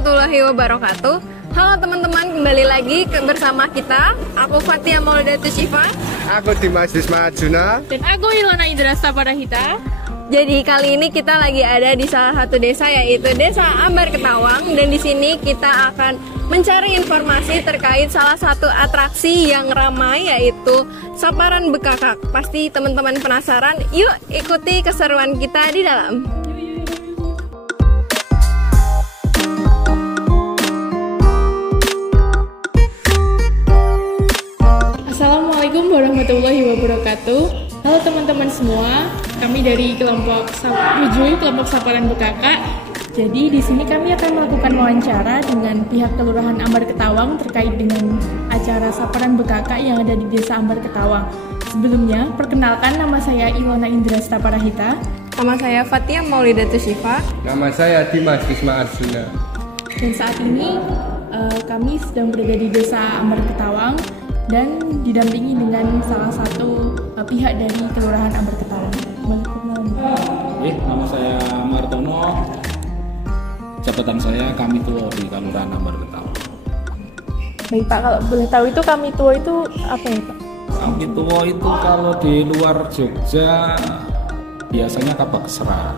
warahmatullahi wabarakatuh. Halo teman-teman, kembali lagi bersama kita. Aku Fatia Maulidatu Syifa. Aku Dimas Bisma Arjuna. Dan aku Ilona Indrasta Parahita. Jadi kali ini kita lagi ada di salah satu desa, yaitu Desa Ambar Ketawang. Dan di sini kita akan mencari informasi terkait salah satu atraksi yang ramai, yaitu Saparan Bekakak. Pasti teman-teman penasaran. Yuk ikuti keseruan kita di dalam. Assalamualaikum warahmatullahi wabarakatuh. Halo teman-teman semua, kami dari kelompok Saparan Bekakak. Jadi di sini kami akan melakukan wawancara dengan pihak Kelurahan Ambar Ketawang terkait dengan acara Saparan Bekakak yang ada di Desa Ambar Ketawang. Sebelumnya, perkenalkan, nama saya Ilona Indrasta Parahita. Nama saya Fatia Maulidatu Syifa. Nama saya Dimas Bisma Arjuna. Dan saat ini kami sedang berada di Desa Ambar Ketawang dan didampingi dengan salah satu pihak dari Kelurahan Ambar Ketawang. Nama saya Martono. Jabatan saya Kami Tua di Kelurahan Ambar Ketawang. Baik Pak, kalau boleh tahu itu Kami Tua itu apa ya Pak? Kami Tua itu kalau di luar Jogja biasanya Kabak Kesera.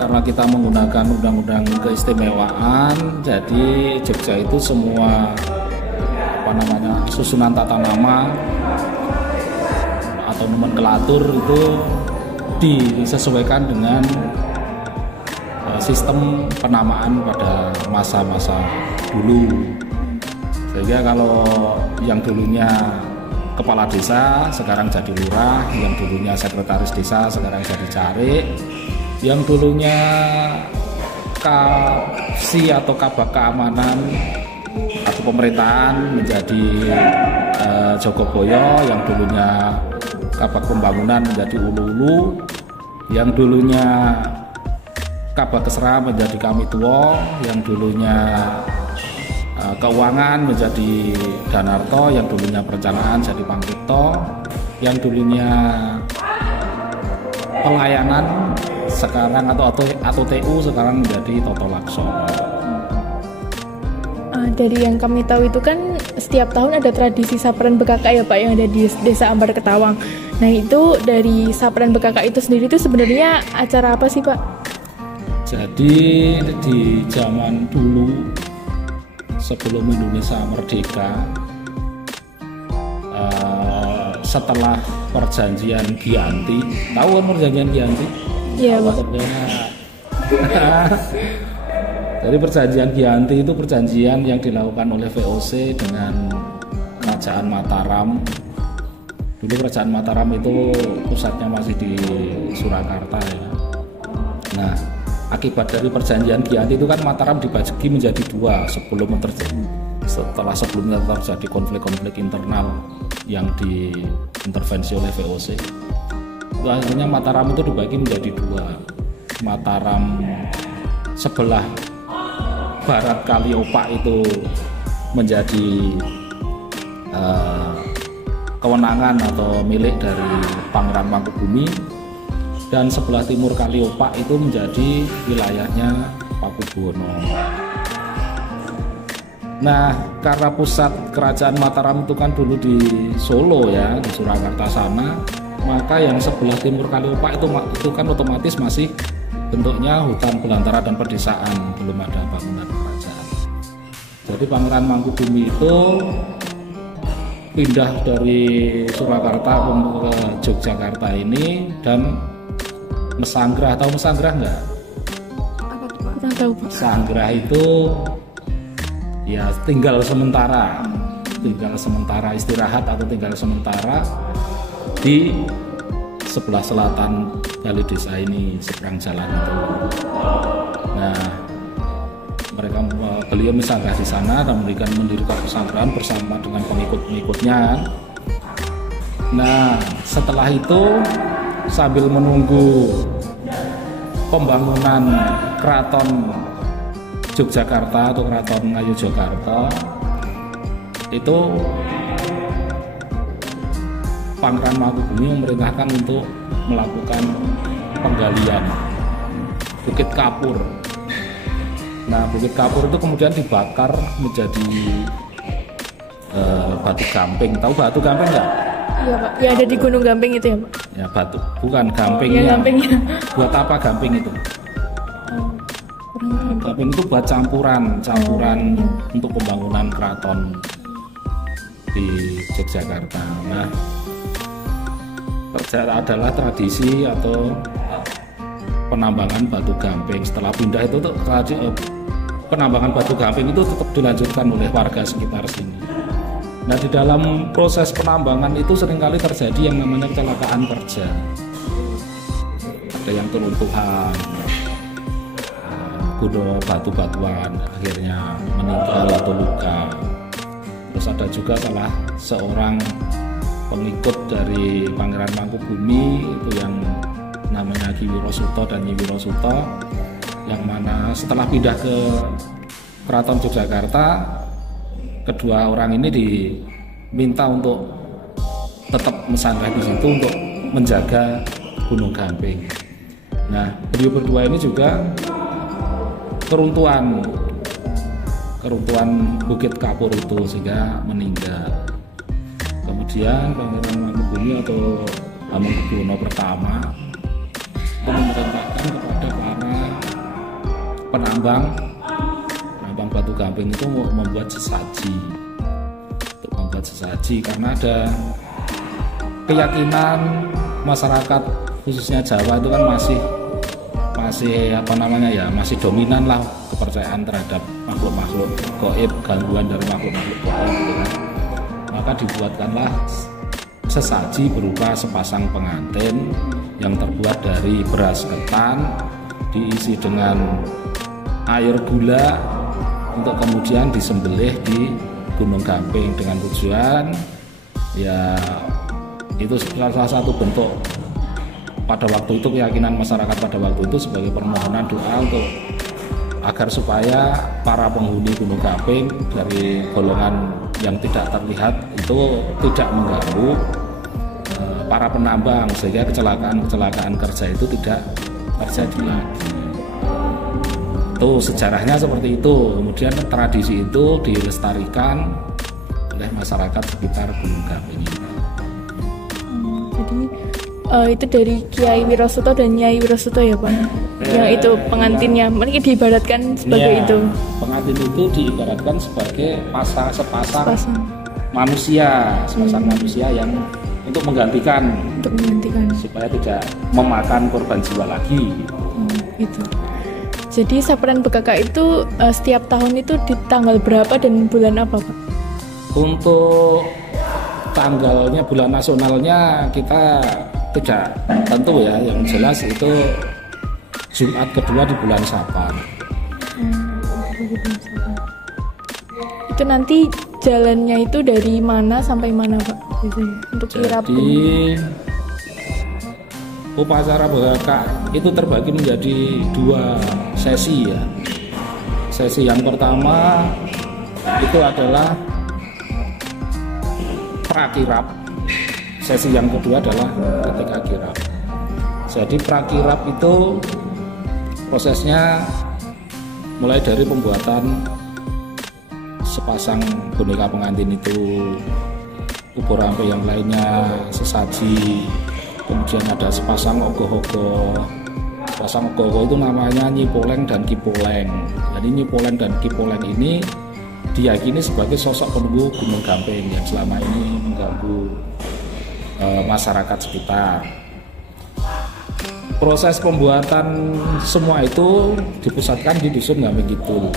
Karena kita menggunakan undang-undang keistimewaan, jadi Jogja itu semua susunan tata nama atau nomenklatur itu disesuaikan dengan sistem penamaan pada masa-masa dulu. Sehingga kalau yang dulunya kepala desa sekarang jadi lurah, yang dulunya sekretaris desa sekarang jadi carik, yang dulunya kapsi atau kabak keamanan atau pemerintahan menjadi Jogoboyo, yang dulunya kabak pembangunan menjadi Ulu-Ulu, yang dulunya kabak Kesera menjadi Kami Tua, yang dulunya keuangan menjadi Danarto, yang dulunya perencanaan jadi Pangkito, yang dulunya pelayanan sekarang atau TU sekarang menjadi Toto Laksono. Dari yang kami tahu itu kan setiap tahun ada tradisi Saparan Bekakak ya Pak, yang ada di Desa Ambar Ketawang. Nah itu dari Saparan Bekakak itu sendiri itu sebenarnya acara apa sih Pak? Jadi di zaman dulu sebelum Indonesia merdeka, setelah perjanjian Giyanti, tahu kan perjanjian Giyanti? Iya Pak. Jadi perjanjian Giyanti itu perjanjian yang dilakukan oleh VOC dengan Kerajaan Mataram. Dulu Kerajaan Mataram itu pusatnya masih di Surakarta ya. Nah, akibat dari perjanjian Giyanti itu kan Mataram dibagi menjadi dua sebelumnya terjadi konflik-konflik internal yang diintervensi oleh VOC. Itu akhirnya Mataram itu dibagi menjadi dua. Mataram sebelah barat Kali Opak itu menjadi kewenangan atau milik dari Pangeran Mangkubumi, dan sebelah timur Kali Opak itu menjadi wilayahnya Pakubuwono. Nah, karena pusat kerajaan Mataram itu kan dulu di Solo ya, di Surakarta sana, maka yang sebelah timur Kali Opak itu kan otomatis masih bentuknya hutan belantara dan pedesaan, belum ada bangunan kerajaan. Jadi Pangeran Mangkubumi itu pindah dari Surakarta ke Yogyakarta ini dan mesanggah. Tahu mesanggah enggak? Apa tuh Pak? Kurang tahu Pak. Mesanggah itu ya tinggal sementara istirahat atau tinggal sementara di sebelah selatan Balai desa ini, seberang jalan itu. Nah, beliau mesanggah di sana dan mendirikan pesantren bersama dengan pengikut-pengikutnya. Nah, setelah itu sambil menunggu pembangunan Keraton Yogyakarta atau Keraton Ngayogyakarta, itu Pangeran Mangkubumi memerintahkan untuk melakukan penggalian Bukit Kapur. Nah, bukit kapur itu kemudian dibakar menjadi batu gamping. Tahu batu gamping nggak? Iya Pak, ya ada di Gunung Gamping itu ya Pak? Ya batu, bukan gampingnya. Iya gampingnya. Buat apa gamping itu? Gamping itu buat campuran untuk pembangunan keraton di Yogyakarta. Nah, adalah tradisi atau penambangan batu gamping. Setelah pindah itu penambangan batu gamping itu tetap dilanjutkan oleh warga sekitar sini. Nah, di dalam proses penambangan itu seringkali terjadi yang namanya kecelakaan kerja. Ada yang kelumpuhan, bunuh batu-batuan, akhirnya meninggal atau luka. Terus ada juga salah seorang pengikut dari Pangeran Mangkubumi itu yang namanya Ki Wirosuto dan Nyi Wirosuto, yang mana setelah pindah ke Keraton Yogyakarta, kedua orang ini diminta untuk tetap mensanggah di situ untuk menjaga Gunung Gamping. Nah, beliau berdua ini juga keruntuhan Bukit Kapur itu sehingga meninggal. Kemudian Pangeran Mangkubumi atau Hamengkubuwono pertama memerintahkan kepada para penambang batu gamping itu membuat sesaji. Untuk membuat sesaji karena ada keyakinan masyarakat khususnya Jawa itu kan masih masih dominan lah kepercayaan terhadap makhluk-makhluk gaib, gangguan dari makhluk-makhluk gaib gitu kan. Maka dibuatkanlah sesaji berupa sepasang pengantin yang terbuat dari beras ketan diisi dengan air gula untuk kemudian disembelih di Gunung Gamping dengan tujuan ya itu salah satu bentuk pada waktu itu keyakinan masyarakat pada waktu itu sebagai permohonan doa untuk agar supaya para penghuni Gunung Gamping dari golongan yang tidak terlihat itu tidak mengganggu para penambang sehingga kecelakaan kerja itu tidak terjadi lagi. Itu sejarahnya seperti itu. Kemudian tradisi itu dilestarikan oleh masyarakat sekitar Gunung Gamping ini. Jadi itu dari Kiai Wirosuto dan Nyai Wirosuto ya Pak? Yang itu pengantinnya, mereka diibaratkan sebagai itu. Pengantin itu diibaratkan sebagai sepasang manusia yang untuk menggantikan supaya tidak memakan korban jiwa lagi. Itu. Jadi Saperan Bekaka itu setiap tahun itu di tanggal berapa dan bulan apa Pak? Untuk tanggalnya, bulan nasionalnya kita tidak tentu ya, yang jelas itu Jumat kedua di bulan Sapar. Itu nanti jalannya itu dari mana sampai mana Pak? Untuk kirap. Jadi upacara Bekaka itu terbagi menjadi 2 sesi ya. Sesi yang pertama itu adalah prakirap. Sesi yang kedua adalah ketika kirap. Jadi prakirap itu prosesnya mulai dari pembuatan sepasang boneka pengantin itu, ubur ampe yang lainnya, sesaji, kemudian ada sepasang ogoh-ogoh. Sepasang ogoh-ogoh itu namanya Nyi Poleng dan Ki Poleng. Jadi Nyi Poleng dan Ki Poleng ini diyakini sebagai sosok penunggu Gunung Gamping yang selama ini mengganggu masyarakat sekitar. Proses pembuatan semua itu dipusatkan di Dusun Gamping Kidul.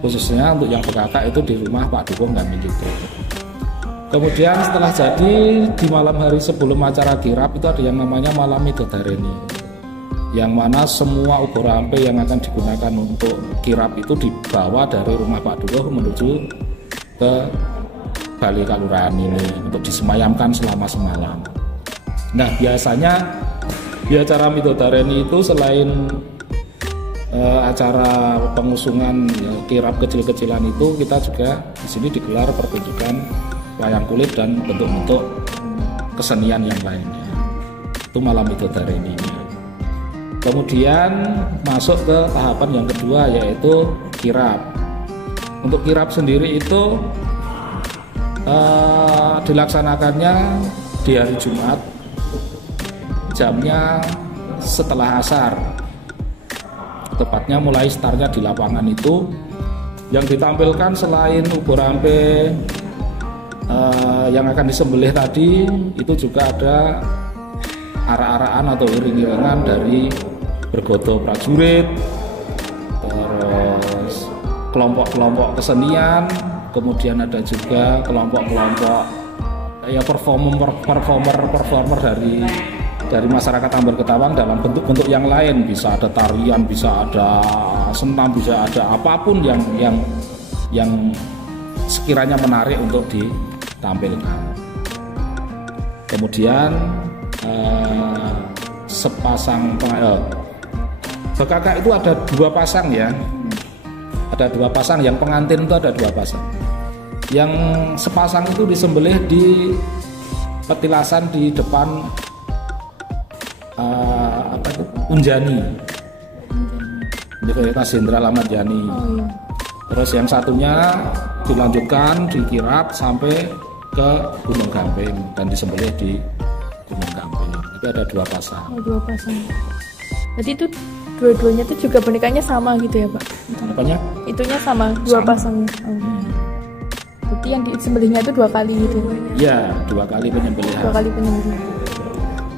Khususnya untuk yang Bekaka itu di rumah Pak Dukuh Gamping Kidul. Kemudian setelah jadi, di malam hari sebelum acara kirap itu ada yang namanya Malam Midodareni, yang mana semua ubur ampe yang akan digunakan untuk kirap itu dibawa dari rumah Pak Dukuh menuju ke Balai Kalurahan ini untuk disemayamkan selama semalam. Nah, biasanya di acara Midodareni itu selain acara pengusungan ya, kirap kecil-kecilan itu, kita juga di sini digelar pertunjukan wayang kulit dan bentuk-bentuk kesenian yang lainnya. Itu Malam Midodareni ini. Kemudian masuk ke tahapan yang kedua, yaitu kirap. Untuk kirap sendiri itu dilaksanakannya di hari Jumat, jamnya setelah asar, tepatnya mulai startnya di lapangan itu. Yang ditampilkan selain ubur ampe yang akan disembelih tadi, itu juga ada arak-arakan atau iring-iringan dari bergodo prajurit, terus kelompok-kelompok kesenian, kemudian ada juga kelompok-kelompok ya performer dari masyarakat Ambar Ketawang dalam bentuk-bentuk yang lain. Bisa ada tarian, bisa ada senam, bisa ada apapun yang sekiranya menarik untuk ditampilkan. Kemudian sepasang bekaka itu ada 2 pasang ya. Ada 2 pasang, yang pengantin itu ada 2 pasang. Yang sepasang itu disembelih di petilasan di depan Unjani, Universitas Jenderal Ahmad Yani. Terus yang satunya dilanjutkan dikirap sampai ke Gunung Gamping dan disembelih di Gunung Gamping. Itu ada 2 pasang. 2 pasang. Berarti itu dua-duanya itu juga bonekanya sama gitu ya Pak? Apanya? Itunya sama, 2 pasangnya. Berarti yang disembelihnya itu 2 kali gitu? Iya, 2 kali penyembelihan. 2 kali penyembelihan.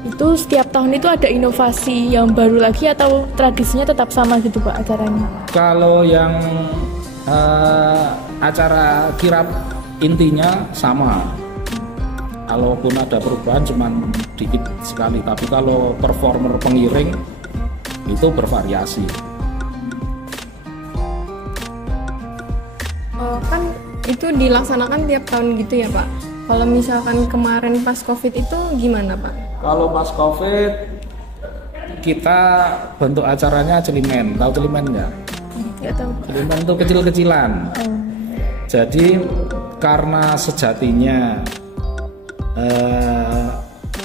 Itu setiap tahun itu ada inovasi yang baru lagi atau tradisinya tetap sama gitu Pak acaranya? Kalau yang acara kirap intinya sama. Kalaupun ada perubahan cuman dikit sekali, tapi kalau performer pengiring itu bervariasi. Kan itu dilaksanakan tiap tahun gitu ya Pak. Kalau misalkan kemarin pas COVID itu gimana Pak? Kalau pas COVID kita bentuk acaranya celimen. Tahu celimen nggak? Nggak tahu. Celimen itu kecil-kecilan. Jadi karena sejatinya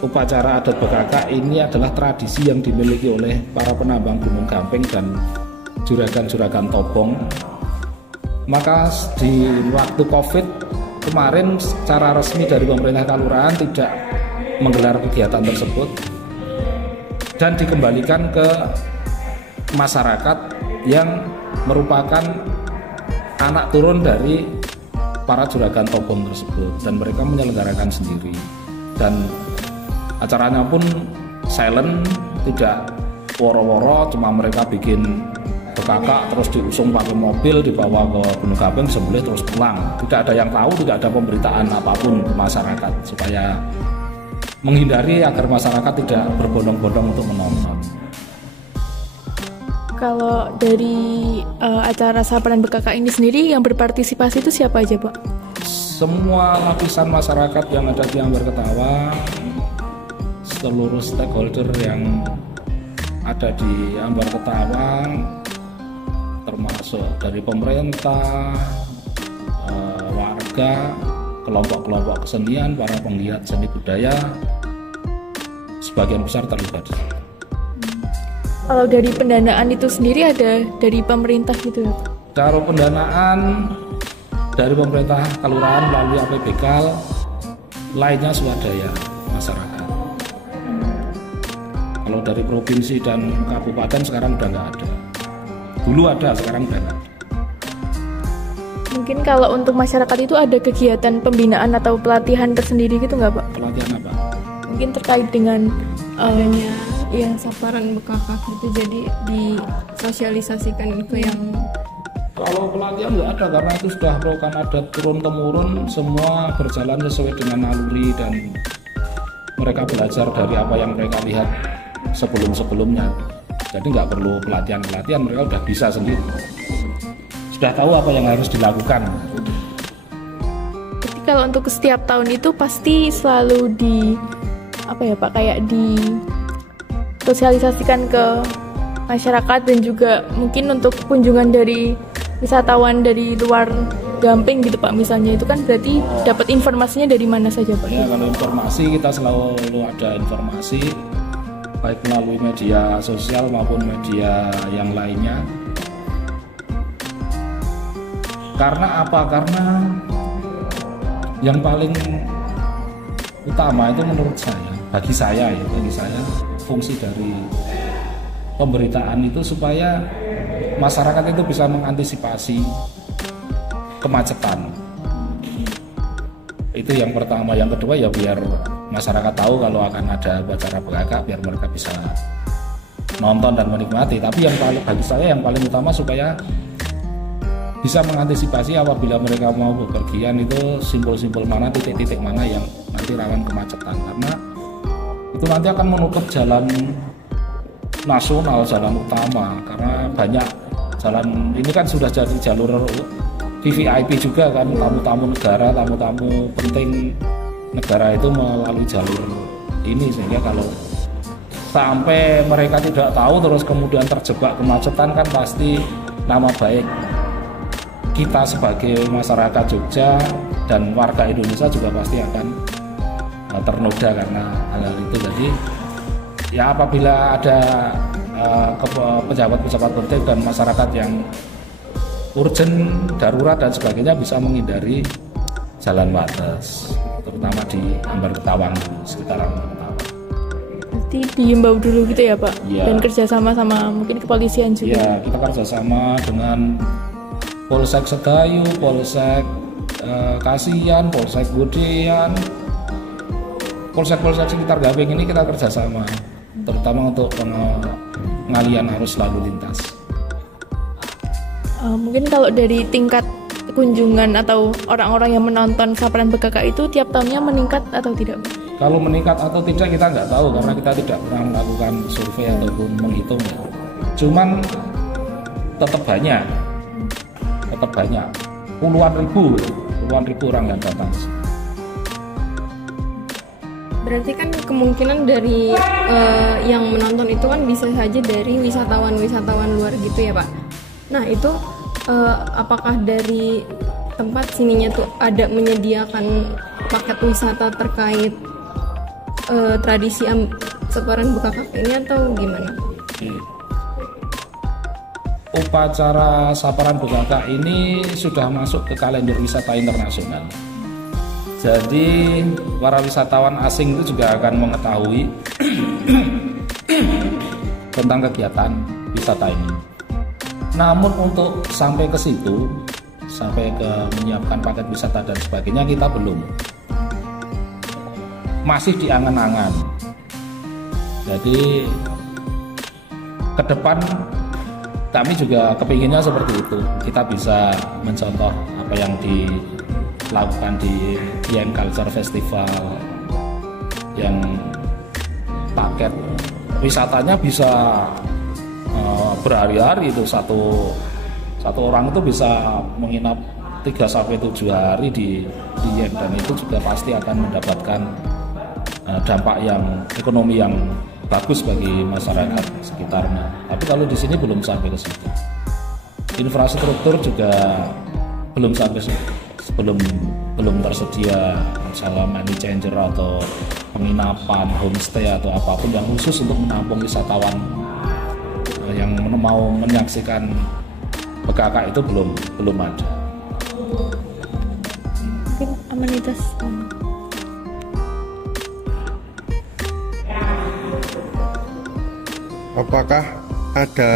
upacara adat Bekaka ini adalah tradisi yang dimiliki oleh para penambang Gunung Gamping dan juragan-juragan Tobong, maka di waktu COVID kemarin secara resmi dari pemerintah Kalurahan tidak menggelar kegiatan tersebut dan dikembalikan ke masyarakat yang merupakan anak turun dari para juragan Tobong tersebut, dan mereka menyelenggarakan sendiri. Dan acaranya pun silent, tidak woro-woro, cuma mereka bikin Bekaka terus diusung pakai mobil, dibawa ke Gunung Gamping, sembelih terus pulang. Tidak ada yang tahu, tidak ada pemberitaan apapun ke masyarakat, supaya menghindari agar masyarakat tidak berbondong-bondong untuk menonton. Kalau dari acara Saparan Bekaka ini sendiri yang berpartisipasi itu siapa aja Pak? Semua lapisan masyarakat yang ada di Ambar Ketawang, seluruh stakeholder yang ada di Ambar Ketawang, termasuk dari pemerintah, warga, kelompok-kelompok kesenian, para penggiat seni budaya, sebagian besar terlibat. Kalau dari pendanaan itu sendiri ada dari pemerintah gitu ya? Kalau pendanaan dari pemerintah Kalurahan melalui APBK, lainnya swadaya masyarakat. Kalau dari provinsi dan kabupaten sekarang udah nggak ada. Dulu ada, sekarang udah nggak ada. Mungkin kalau untuk masyarakat itu ada kegiatan pembinaan atau pelatihan tersendiri gitu nggak Pak? Pelatihan apa? Mungkin terkait dengan adanya Saparan Bekaka gitu, jadi disosialisasikan ke yang... Kalau pelatihan nggak ada, karena itu sudah merupakan adat turun-temurun, semua berjalan sesuai dengan naluri dan mereka belajar dari apa yang mereka lihat sebelum-sebelumnya. Jadi nggak perlu pelatihan, mereka udah bisa sendiri. Sudah tahu apa yang harus dilakukan. Jadi kalau untuk setiap tahun itu pasti selalu kayak sosialisasikan ke masyarakat, dan juga mungkin untuk kunjungan dari wisatawan dari luar Gamping gitu Pak misalnya, itu kan berarti dapat informasinya dari mana saja Pak? Ya, kalau informasi kita selalu ada informasi baik melalui media sosial maupun media yang lainnya. Karena apa? Karena yang paling utama itu menurut saya, bagi saya fungsi dari pemberitaan itu supaya masyarakat itu bisa mengantisipasi kemacetan. Itu yang pertama. Yang kedua ya biar masyarakat tahu kalau akan ada acara BKK, biar mereka bisa nonton dan menikmati. Tapi yang paling, bagi saya yang paling utama supaya bisa mengantisipasi apabila mereka mau bepergian itu simbol-simbol mana, titik-titik mana yang nanti rawan kemacetan. Karena itu nanti akan menutup jalan nasional, jalan utama, karena banyak jalan ini kan sudah jadi jalur VVIP juga kan, tamu-tamu negara, tamu-tamu penting negara itu melalui jalur ini, sehingga kalau sampai mereka tidak tahu terus kemudian terjebak kemacetan kan pasti nama baik kita sebagai masyarakat Jogja dan warga Indonesia juga pasti akan ternoda karena hal itu. Jadi ya apabila ada pejabat-pejabat penting dan masyarakat yang urgent, darurat dan sebagainya bisa menghindari jalan wates, terutama di Ambar Ketawang, sekitar Ambar Ketawang. Berarti diimbau dulu gitu ya Pak? Ya. Dan kerjasama sama mungkin kepolisian juga? Ya, kita kerjasama dengan Polsek Sedayu, Polsek Kasihan, Polsek Budean, polsek-polsek sekitar Gabeng ini kita kerjasama, terutama untuk pengalian arus lalu lintas. Mungkin kalau dari tingkat kunjungan atau orang-orang yang menonton Saparan BKK itu tiap tahunnya meningkat atau tidak? Kalau meningkat atau tidak kita nggak tahu karena kita tidak pernah melakukan survei ataupun menghitung. Cuman tetap banyak, puluhan ribu orang yang datang. Berarti kan kemungkinan dari yang menonton itu kan bisa saja dari wisatawan luar gitu ya Pak. Nah itu apakah dari tempat sininya tuh ada menyediakan paket wisata terkait tradisi Saparan BKK ini atau gimana? Upacara Saparan BKK ini sudah masuk ke kalender wisata internasional. Jadi para wisatawan asing itu juga akan mengetahui tentang kegiatan wisata ini. Namun untuk sampai ke situ, sampai ke menyiapkan paket wisata dan sebagainya kita belum. Masih diangan-angan. Jadi ke depan kami juga kepinginnya seperti itu. Kita bisa mencontoh apa yang dilakukan di Dieng Culture Festival yang paket wisatanya bisa berhari-hari itu satu orang itu bisa menginap 3-7 hari di Dieng, dan itu juga pasti akan mendapatkan dampak yang ekonomi yang bagus bagi masyarakat sekitarnya. Tapi kalau di sini belum sampai ke situ. Infrastruktur juga belum sampai, belum tersedia misalnya money changer atau penginapan, homestay atau apapun yang khusus untuk menampung wisatawan yang mau menyaksikan BKK itu belum ada. Mungkin amenitas. Apakah ada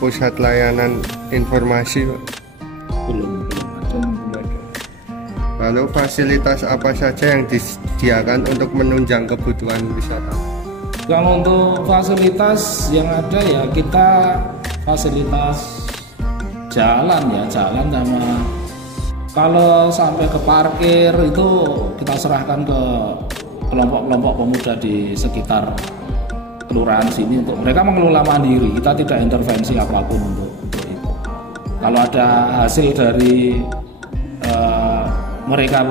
pusat layanan informasi? Belum ada. Lalu fasilitas apa saja yang disediakan untuk menunjang kebutuhan wisata? Kalau untuk fasilitas yang ada ya kita fasilitas jalan sama kalau sampai ke parkir itu kita serahkan ke kelompok-kelompok pemuda di sekitar kelurahan sini untuk mereka mengelola mandiri. Kita tidak intervensi apapun untuk itu. Kalau ada hasil dari mereka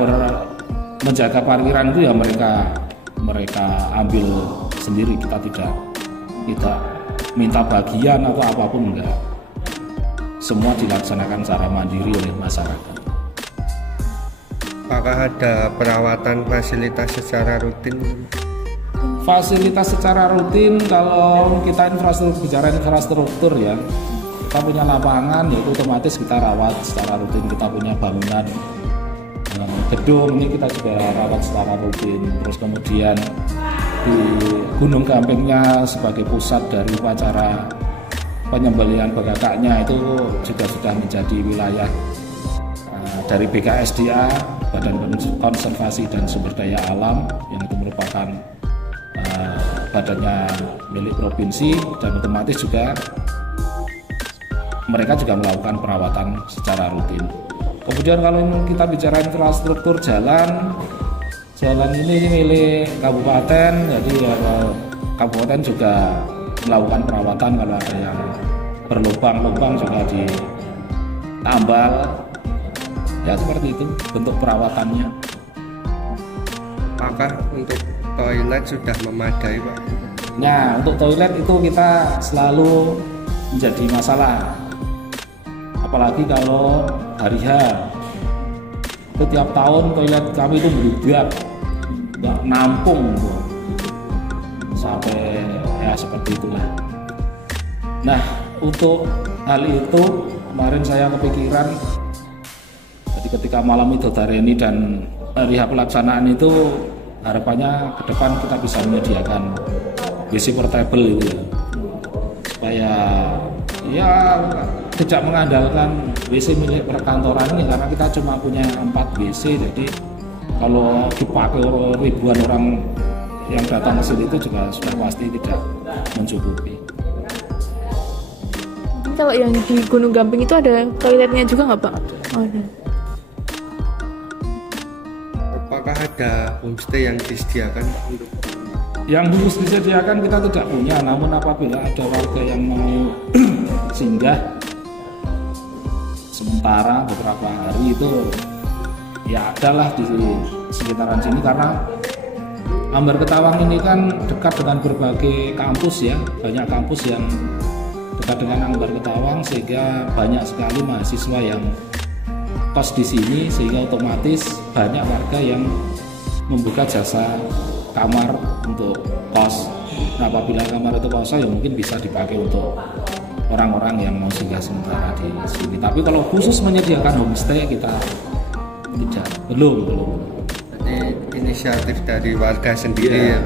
menjaga parkiran itu ya mereka ambil sendiri. Kita tidak minta bagian atau apapun, enggak. Semua dilaksanakan secara mandiri oleh masyarakat. Apakah ada perawatan fasilitas secara rutin? Fasilitas secara rutin, kalau kita bicara infrastruktur ya, kita punya lapangan, yaitu otomatis kita rawat secara rutin. Kita punya bangunan gedung, ini kita juga rawat secara rutin. Terus kemudian di Gunung Gampingnya sebagai pusat dari upacara penyembelihan begakaknya itu juga sudah menjadi wilayah dari BKSDA, Badan Konservasi dan Sumber Daya Alam, yang itu merupakan badannya milik provinsi, dan otomatis juga mereka juga melakukan perawatan secara rutin. Kemudian kalau kita bicara infrastruktur jalan ini milik kabupaten, jadi kabupaten juga melakukan perawatan. Kalau ada yang berlubang-lubang juga ditambal, ya seperti itu bentuk perawatannya. Apakah untuk toilet sudah memadai, Pak? Nah, untuk toilet itu kita selalu menjadi masalah, apalagi kalau hari H. Setiap tahun toilet kami itu berudak, nggak nampung sampai ya seperti itulah. Nah, untuk hal itu kemarin saya kepikiran, jadi ketika malam Midodareni dan hari H pelaksanaan itu, harapannya ke depan kita bisa menyediakan WC portable itu ya, supaya ya tidak mengandalkan WC milik perkantoran ini, karena kita cuma punya 4 WC, jadi kalau dipakai ribuan orang yang datang ke sini itu juga sudah pasti tidak mencukupi. Kalau yang di Gunung Gamping itu ada toiletnya juga nggak, Pak? Oh, ada. Apakah ada homestay yang disediakan untuk? Yang khusus disediakan kita tidak punya, namun apabila ada warga yang mau singgah sementara beberapa hari itu ya adalah di sekitaran sini, karena Ambar Ketawang ini kan dekat dengan berbagai kampus ya, banyak kampus yang dekat dengan Ambar Ketawang, sehingga banyak sekali mahasiswa yang kos di sini, sehingga otomatis banyak warga yang membuka jasa kamar untuk kos. Nah, apabila kamar itu kosong ya mungkin bisa dipakai untuk orang-orang yang mau singgah sementara di sini. Tapi kalau khusus menyediakan homestay kita tidak, belum. Jadi inisiatif dari warga sendiri ya.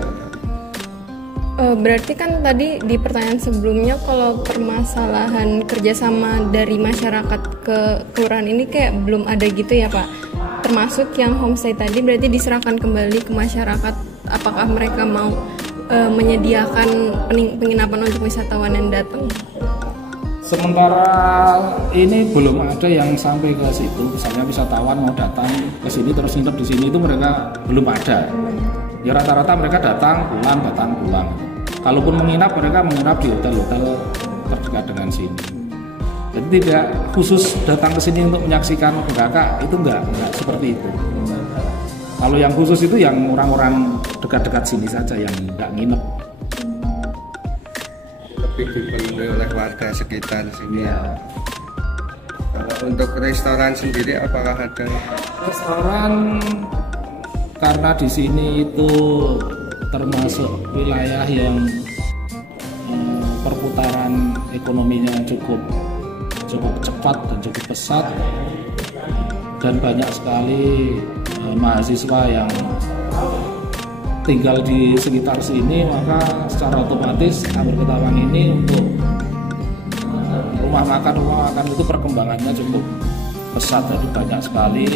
Berarti kan tadi di pertanyaan sebelumnya kalau permasalahan kerjasama dari masyarakat ke kelurahan ini kayak belum ada gitu ya, Pak. Termasuk yang homestay tadi berarti diserahkan kembali ke masyarakat. Apakah mereka mau menyediakan penginapan untuk wisatawan yang datang? Sementara ini belum ada yang sampai ke situ. Misalnya wisatawan mau datang ke sini terus nginep di sini, itu mereka belum ada. Ya rata-rata mereka datang pulang. Kalaupun menginap, mereka menginap di hotel-hotel terdekat dengan sini. Jadi tidak khusus datang ke sini untuk menyaksikan begakak, itu enggak seperti itu. Kalau yang khusus itu yang orang-orang dekat-dekat sini saja yang enggak nginep. Lebih dipenuhi oleh warga sekitar sini. Ya. Kalau untuk restoran sendiri apakah ada? Restoran, karena di sini itu termasuk wilayah yang perputaran ekonominya cukup cepat dan cukup pesat, dan banyak sekali mahasiswa yang tinggal di sekitar sini, maka secara otomatis Ambar Ketawang ini untuk rumah makan itu perkembangannya cukup pesat. Jadi banyak sekali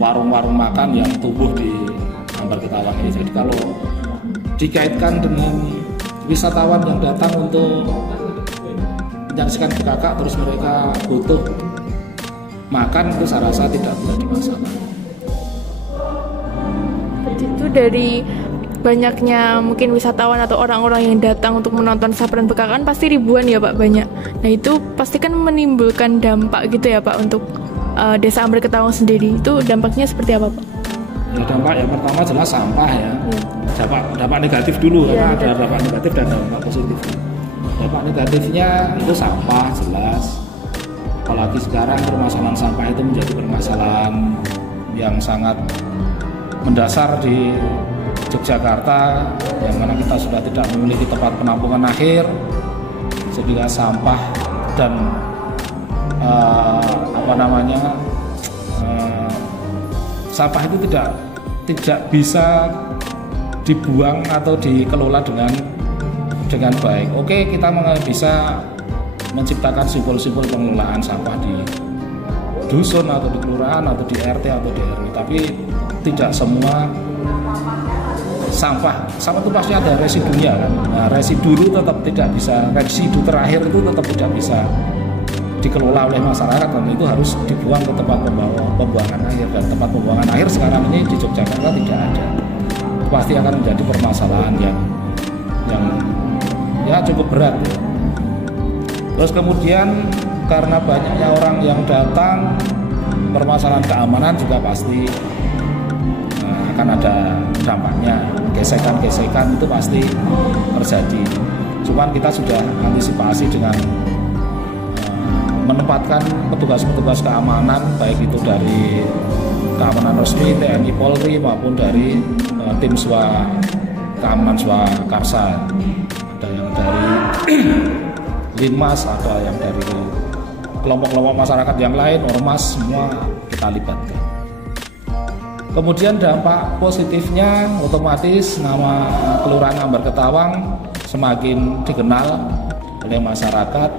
warung-warung makan yang tumbuh di Ambar Ketawang ini. Jadi kalau dikaitkan dengan wisatawan yang datang untuk menyaksikan begakak terus mereka butuh makan, itu saya rasa tidak menjadi masalah. Itu dari banyaknya mungkin wisatawan atau orang-orang yang datang untuk menonton Saparan Bekakan pasti ribuan ya, Pak, banyak. Nah itu pasti kan menimbulkan dampak gitu ya, Pak, untuk Desa Ambar Ketawang sendiri. Itu dampaknya seperti apa, Pak? Ya, dampak yang pertama jelas sampah ya. Dampak negatif dulu, karena ada dampak negatif dan dampak positif. Dampak negatifnya itu sampah jelas. Apalagi sekarang permasalahan sampah itu menjadi permasalahan yang sangat mendasar di Yogyakarta yang mana kita sudah tidak memiliki tempat penampungan akhir, sehingga sampah dan sampah itu tidak bisa dibuang atau dikelola dengan baik. Oke, kita bisa menciptakan simbol-simbol pengelolaan sampah di dusun atau di kelurahan atau di RT atau di RW, tapi tidak semua sampah itu pasti ada residunya kan. Nah, residu itu tetap tidak bisa, residu terakhir itu tetap tidak bisa dikelola oleh masyarakat, dan itu harus dibuang ke tempat pembuangan akhir, dan tempat pembuangan akhir sekarang ini di Yogyakarta tidak ada. Pasti akan menjadi permasalahan yang ya cukup berat ya. Terus kemudian karena banyaknya orang yang datang, permasalahan keamanan juga pasti akan ada dampaknya. Gesekan-gesekan itu pasti terjadi. Cuman kita sudah antisipasi dengan menempatkan petugas-petugas keamanan, baik itu dari keamanan resmi TNI Polri maupun dari tim keamanan Swakarsa. Ada yang dari Linmas, ada yang dari kelompok-kelompok masyarakat yang lain, ormas, semua kita libatkan. Kemudian dampak positifnya otomatis nama Kelurahan Ambar Ketawang semakin dikenal oleh masyarakat.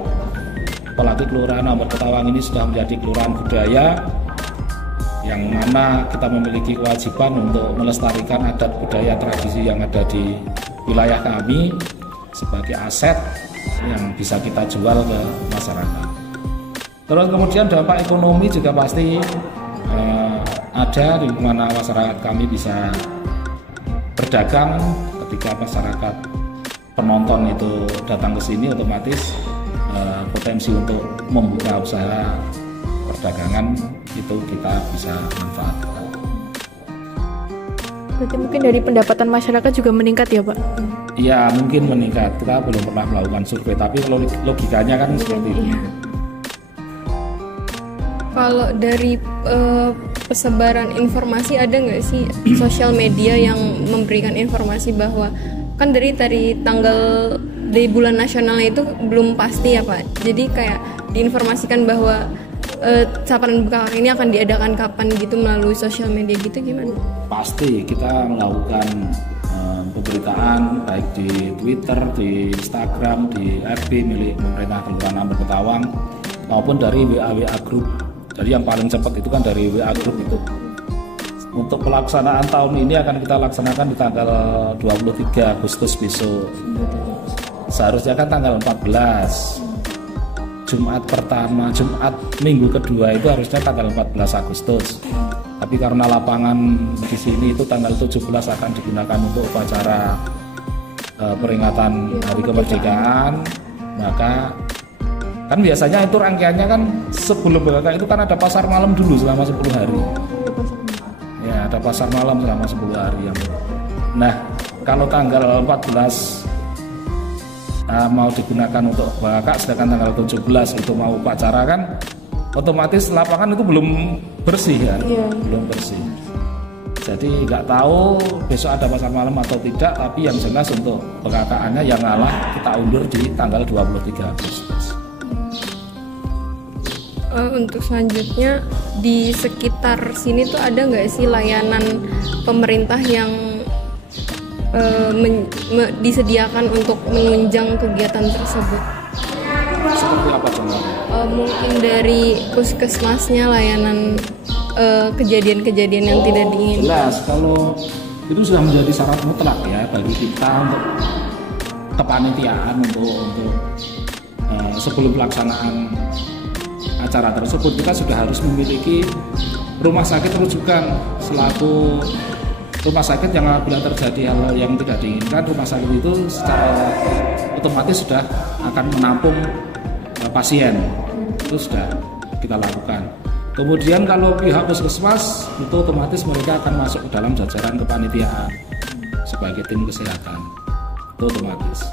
Apalagi Kelurahan Ambar Ketawang ini sudah menjadi kelurahan budaya, yang mana kita memiliki kewajiban untuk melestarikan adat budaya tradisi yang ada di wilayah kami sebagai aset yang bisa kita jual ke masyarakat. Terus kemudian dampak ekonomi juga pasti ada, di mana masyarakat kami bisa berdagang. Ketika masyarakat penonton itu datang ke sini, otomatis potensi untuk membuka usaha perdagangan itu kita bisa manfaatkan. Berarti mungkin dari pendapatan masyarakat juga meningkat ya Pak? Iya, mungkin meningkat. Kita belum pernah melakukan survei, tapi kalau logikanya kan seperti itu. Kalau dari persebaran informasi, ada nggak sih sosial media yang memberikan informasi bahwa kan dari tanggal di bulan nasionalnya itu belum pasti ya Pak, jadi kayak diinformasikan bahwa Saparan Bekakak ini akan diadakan kapan gitu melalui sosial media gitu, gimana? Pasti kita melakukan pemberitaan baik di Twitter, di Instagram, di FB milik pemerintah Kelurahan Ambar Ketawang maupun dari WA Group. Jadi yang paling cepat itu kan dari WA Group itu. Untuk pelaksanaan tahun ini akan kita laksanakan di tanggal 23 Agustus besok. Seharusnya kan tanggal 14 Jumat pertama, Jumat minggu kedua itu harusnya tanggal 14 Agustus. Tapi karena lapangan di sini itu tanggal 17 akan digunakan untuk upacara peringatan Hari Kemerdekaan, maka kan biasanya itu rangkaiannya kan sebelum Bekakak itu kan ada pasar malam dulu selama 10 hari. Ya, ada pasar malam selama 10 hari. Nah, kalau tanggal 14 mau digunakan untuk Bekakak, sedangkan tanggal 17 itu mau upacara, kan otomatis lapangan itu belum bersih kan, belum bersih. Jadi nggak tahu besok ada pasar malam atau tidak, tapi yang jelas untuk Bekakakannya yang ngalah kita undur di tanggal 23 Agustus. Untuk selanjutnya di sekitar sini tuh ada nggak sih layanan pemerintah yang disediakan untuk menunjang kegiatan tersebut? Seperti apa contohnya? Mungkin dari puskesmasnya, layanan kejadian-kejadian yang tidak diinginkan. Jelas, kalau itu sudah menjadi syarat mutlak ya bagi kita untuk kepanitiaan untuk sebelum pelaksanaan acara tersebut, kita sudah harus memiliki rumah sakit rujukan selaku rumah sakit yang apabila terjadi hal yang tidak diinginkan, rumah sakit itu secara otomatis sudah akan menampung pasien. Itu sudah kita lakukan. Kemudian kalau pihak puskesmas itu otomatis mereka akan masuk ke dalam jajaran kepanitiaan sebagai tim kesehatan. Itu otomatis.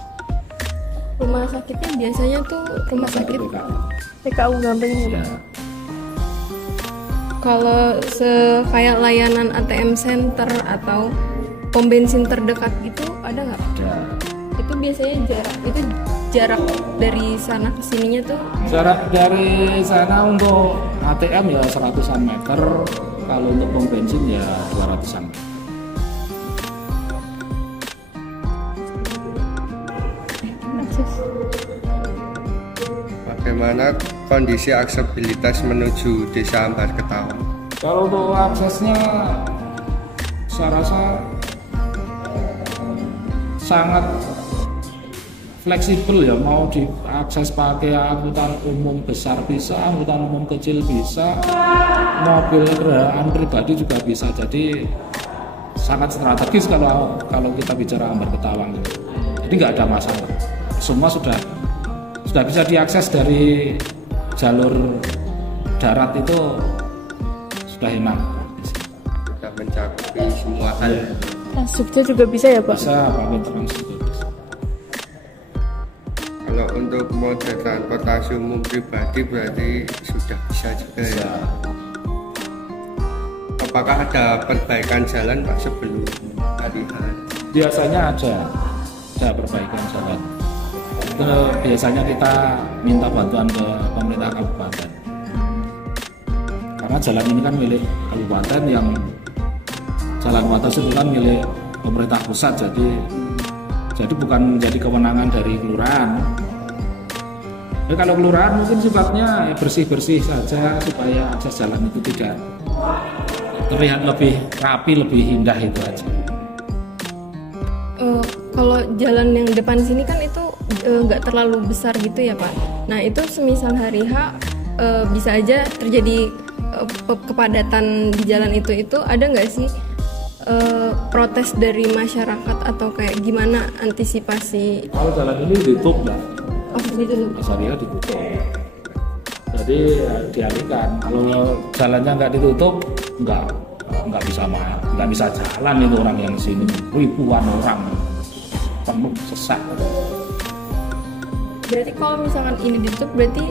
Rumah sakitnya biasanya tuh rumah sakit PKU Gampeng ya. Kalau kayak layanan ATM center atau pom bensin terdekat gitu ada nggak? Ada. Itu biasanya jarak dari sana ke sininya tuh? Jarak dari sana untuk ATM ya 100-an meter, kalau untuk pom bensin ya 200-an meter. Bagaimana kondisi aksesibilitas menuju Desa Ambar Ketawang? Kalau untuk aksesnya saya rasa sangat fleksibel ya, mau diakses pakai angkutan umum besar bisa, angkutan umum kecil bisa, mobil kendaraan pribadi juga bisa. Jadi sangat strategis kalau kita bicara Ambar Ketawang ini. Jadi nggak ada masalah, semua sudah bisa diakses dari jalur darat, itu sudah enak, Sudah mencakupi semua hal. Trans Jogja juga bisa ya Pak? Bisa pakai Trans juga bisa. Kalau untuk moda transportasi umum pribadi berarti sudah bisa juga Bisa. ya. Apakah ada perbaikan jalan Pak sebelum hari H? Biasanya ada perbaikan jalan. Itu biasanya kita minta bantuan ke pemerintah kabupaten, karena jalan ini kan milik kabupaten, yang jalan watas itu kan milik pemerintah pusat, jadi bukan menjadi kewenangan dari kelurahan. Jadi kalau kelurahan mungkin sifatnya bersih-bersih saja supaya akses jalan itu tidak terlihat lebih rapi, lebih indah, itu aja. Kalau jalan yang depan sini kan itu nggak terlalu besar gitu ya Pak. Nah itu semisal hari H bisa aja terjadi kepadatan di jalan itu ada nggak sih protes dari masyarakat atau kayak gimana antisipasi? Kalau jalan ini ditutup lah, Oh gitu loh. Asaria ditutup, jadi dialihkan. Kalau jalannya nggak ditutup, nggak bisa jalan itu orang yang sini, ribuan orang penuh sesak. Berarti kalau misalkan ini ditutup berarti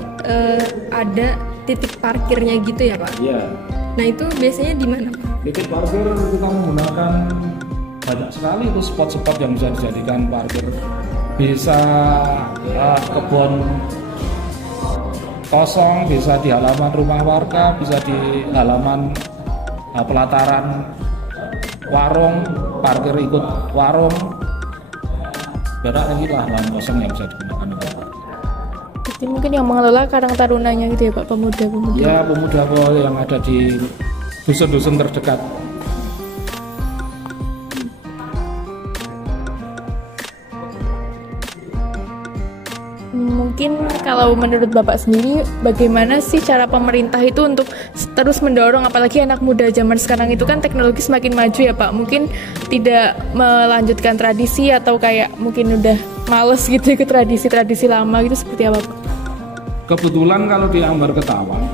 ada titik parkirnya gitu ya Pak? Iya. Nah itu biasanya di mana Pak? Titik parkir kita menggunakan banyak sekali itu spot-spot yang bisa dijadikan parkir. Bisa kebun kosong, bisa di halaman rumah warga, bisa di halaman pelataran warung, parkir ikut warung. Banyak lagi lahan kosong yang bisa digunakan untuk parkir. Jadi mungkin yang mengelola Karang Tarunanya gitu ya Pak, pemuda-pemuda? Ya, pemuda yang ada di dusun-dusun terdekat. Mungkin kalau menurut Bapak sendiri, bagaimana sih cara pemerintah itu untuk terus mendorong, apalagi anak muda zaman sekarang itu kan teknologi semakin maju ya Pak, mungkin tidak melanjutkan tradisi atau kayak mungkin udah males gitu ke tradisi-tradisi lama gitu, seperti apa Pak? Kebetulan kalau di Ambar Ketawang,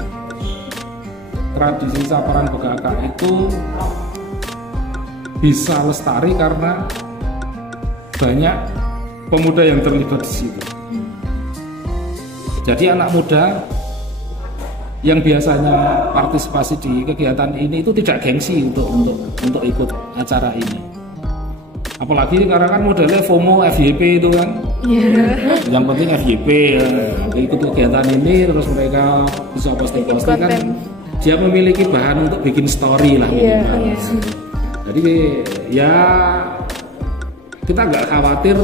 tradisi saparan begakak itu bisa lestari karena banyak pemuda yang terlibat di situ. Jadi anak muda yang biasanya partisipasi di kegiatan ini itu tidak gengsi untuk ikut acara ini. Apalagi karena kan modelnya FOMO, FYP itu kan. Yang penting FYP ya. Ikut kegiatan ini terus mereka bisa posting-posting kan. Dia memiliki bahan untuk bikin story lah minimal. Jadi ya kita nggak khawatir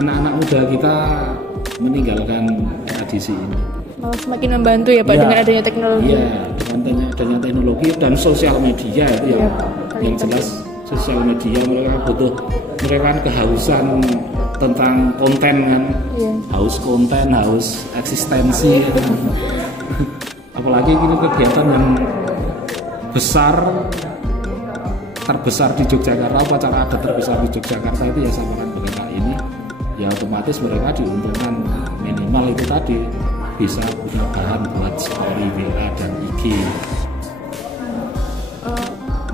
anak-anak muda kita meninggalkan tradisi ini. Malah semakin membantu ya Pak dengan adanya teknologi. Iya, dengan adanya teknologi dan sosial media itu yang jelas sosial media mereka kan kehausan tentang konten kan, haus konten, haus eksistensi. Apalagi ini kegiatan yang besar, terbesar di Yogyakarta, upacara adat terbesar di Yogyakarta itu ya saparan begakak ini. Ya otomatis mereka diuntungkan, minimal itu tadi bisa punya bahan buat story WA dan IG.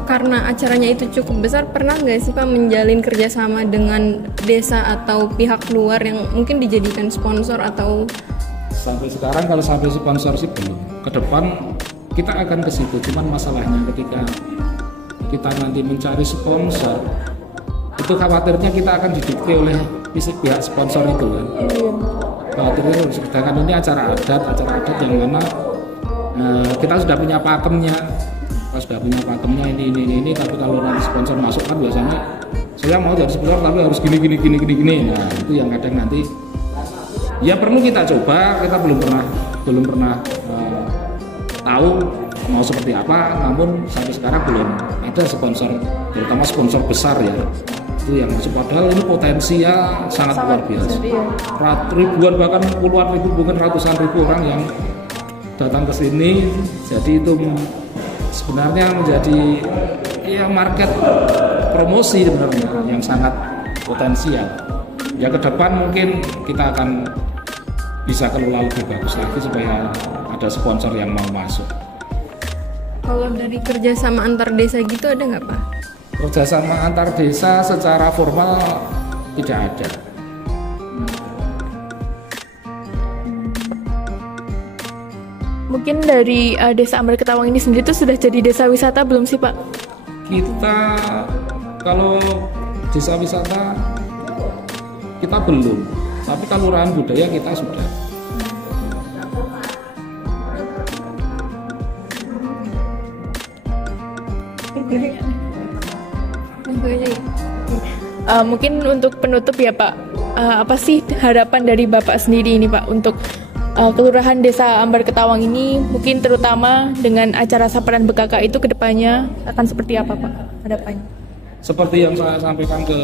Karena acaranya itu cukup besar, pernah nggak sih Pak menjalin kerjasama dengan desa atau pihak luar yang mungkin dijadikan sponsor atau? Sampai sekarang kalau sampai sponsorship belum. Ke depan kita akan ke situ, cuman masalahnya ketika kita nanti mencari sponsor, itu khawatirnya kita akan didikte oleh pihak sponsor itu kan. Khawatirnya, sedangkan ini acara adat yang mana kita sudah punya pakemnya. Ini, tapi kalau nanti sponsor masuk kan biasanya saya mau jadi sponsor tapi harus gini. Nah, itu yang kadang nanti ya perlu kita coba. Kita belum pernah tahu mau seperti apa, namun sampai sekarang belum ada sponsor, terutama sponsor besar ya, itu yang masuk. Padahal ini potensinya sangat luar biasa. Ribuan, bahkan puluhan ribu, bukan ratusan ribu orang yang datang ke sini. Jadi itu sebenarnya menjadi ya market promosi sebenarnya yang sangat potensial. Ya ke depan mungkin kita akan bisa kelola lebih bagus lagi supaya ada sponsor yang mau masuk. Kalau dari kerjasama antar desa gitu ada nggak Pak? Kerjasama antar desa secara formal tidak ada. Mungkin dari Desa Ambar Ketawang ini sendiri itu sudah jadi desa wisata belum sih Pak? Kita kalau desa wisata kita belum, tapi kelurahan budaya kita sudah. Mungkin untuk penutup ya Pak, apa sih harapan dari Bapak sendiri ini Pak untuk Kelurahan Desa Ambar Ketawang ini, mungkin terutama dengan acara Sapaan BKK itu kedepannya akan seperti apa Pak harapannya? Seperti yang saya sampaikan ke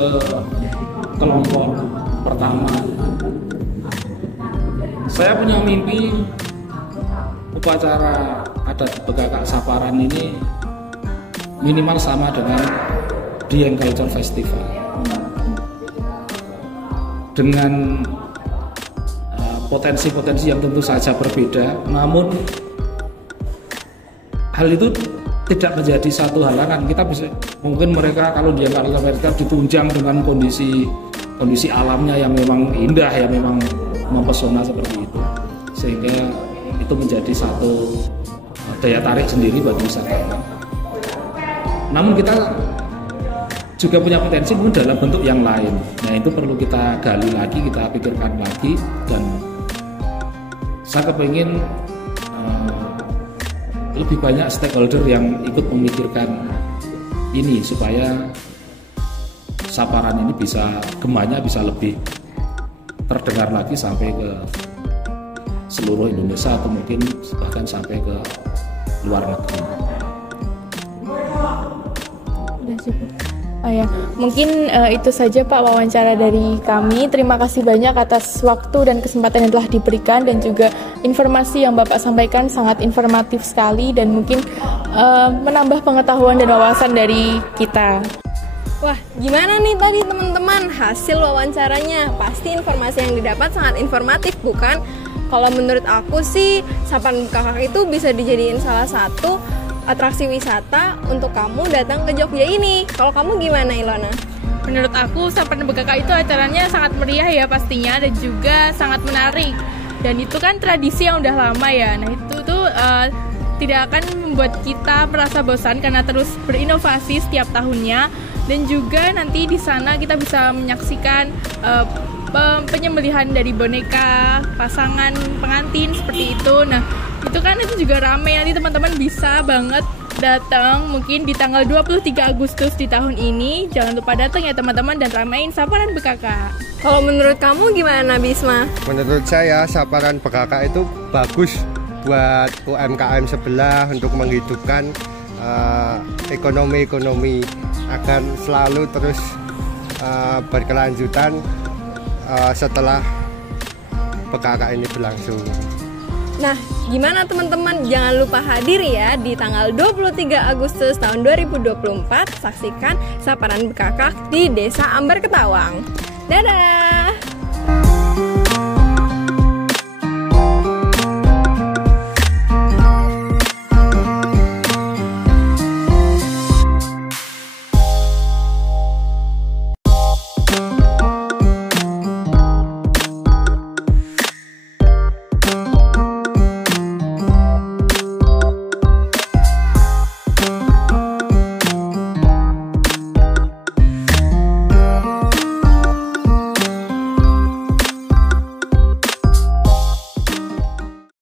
kelompok pertama, saya punya mimpi upacara adat BKK Sapaan ini minimal sama dengan Dieng Culture Festival, dengan potensi-potensi yang tentu saja berbeda, namun hal itu tidak menjadi satu halangan. Kita bisa, mungkin mereka kalau Dieng Culture Festival ditunjang dengan kondisi alamnya yang memang indah, yang memang mempesona seperti itu, sehingga itu menjadi satu daya tarik sendiri bagi wisatawan. Namun kita juga punya potensi mungkin dalam bentuk yang lain. Nah, itu perlu kita gali lagi, kita pikirkan lagi, dan saya kepingin lebih banyak stakeholder yang ikut memikirkan ini supaya Sapaan ini gemanya bisa lebih terdengar lagi sampai ke seluruh Indonesia atau mungkin bahkan sampai ke luar negeri. Oh ya, mungkin itu saja Pak wawancara dari kami. Terima kasih banyak atas waktu dan kesempatan yang telah diberikan, dan juga informasi yang Bapak sampaikan sangat informatif sekali dan mungkin menambah pengetahuan dan wawasan dari kita. Wah, gimana nih tadi teman-teman hasil wawancaranya? Pasti informasi yang didapat sangat informatif, bukan? Kalau menurut aku sih, Sapaan BKK itu bisa dijadiin salah satu atraksi wisata untuk kamu datang ke Jogja ini. Kalau kamu gimana Ilona? Menurut aku Sapaan BKK itu acaranya sangat meriah ya pastinya, dan juga sangat menarik. Dan itu kan tradisi yang udah lama ya. Nah itu tuh tidak akan membuat kita merasa bosan karena terus berinovasi setiap tahunnya. Dan juga nanti di sana kita bisa menyaksikan penyembelihan dari boneka, pasangan pengantin seperti itu. Nah itu juga ramai, nanti teman-teman bisa banget datang mungkin di tanggal 23 Agustus di tahun ini. Jangan lupa datang ya teman-teman dan ramein Sapaan BKK. Kalau menurut kamu gimana Bisma? Menurut saya Sapaan BKK itu bagus buat UMKM sebelah untuk menghidupkan ekonomi agar selalu terus berkelanjutan setelah BKK ini berlangsung. Nah, gimana teman-teman? Jangan lupa hadir ya di tanggal 23 Agustus tahun 2024. Saksikan Sapaan BKK di Desa Ambar Ketawang. Dadah!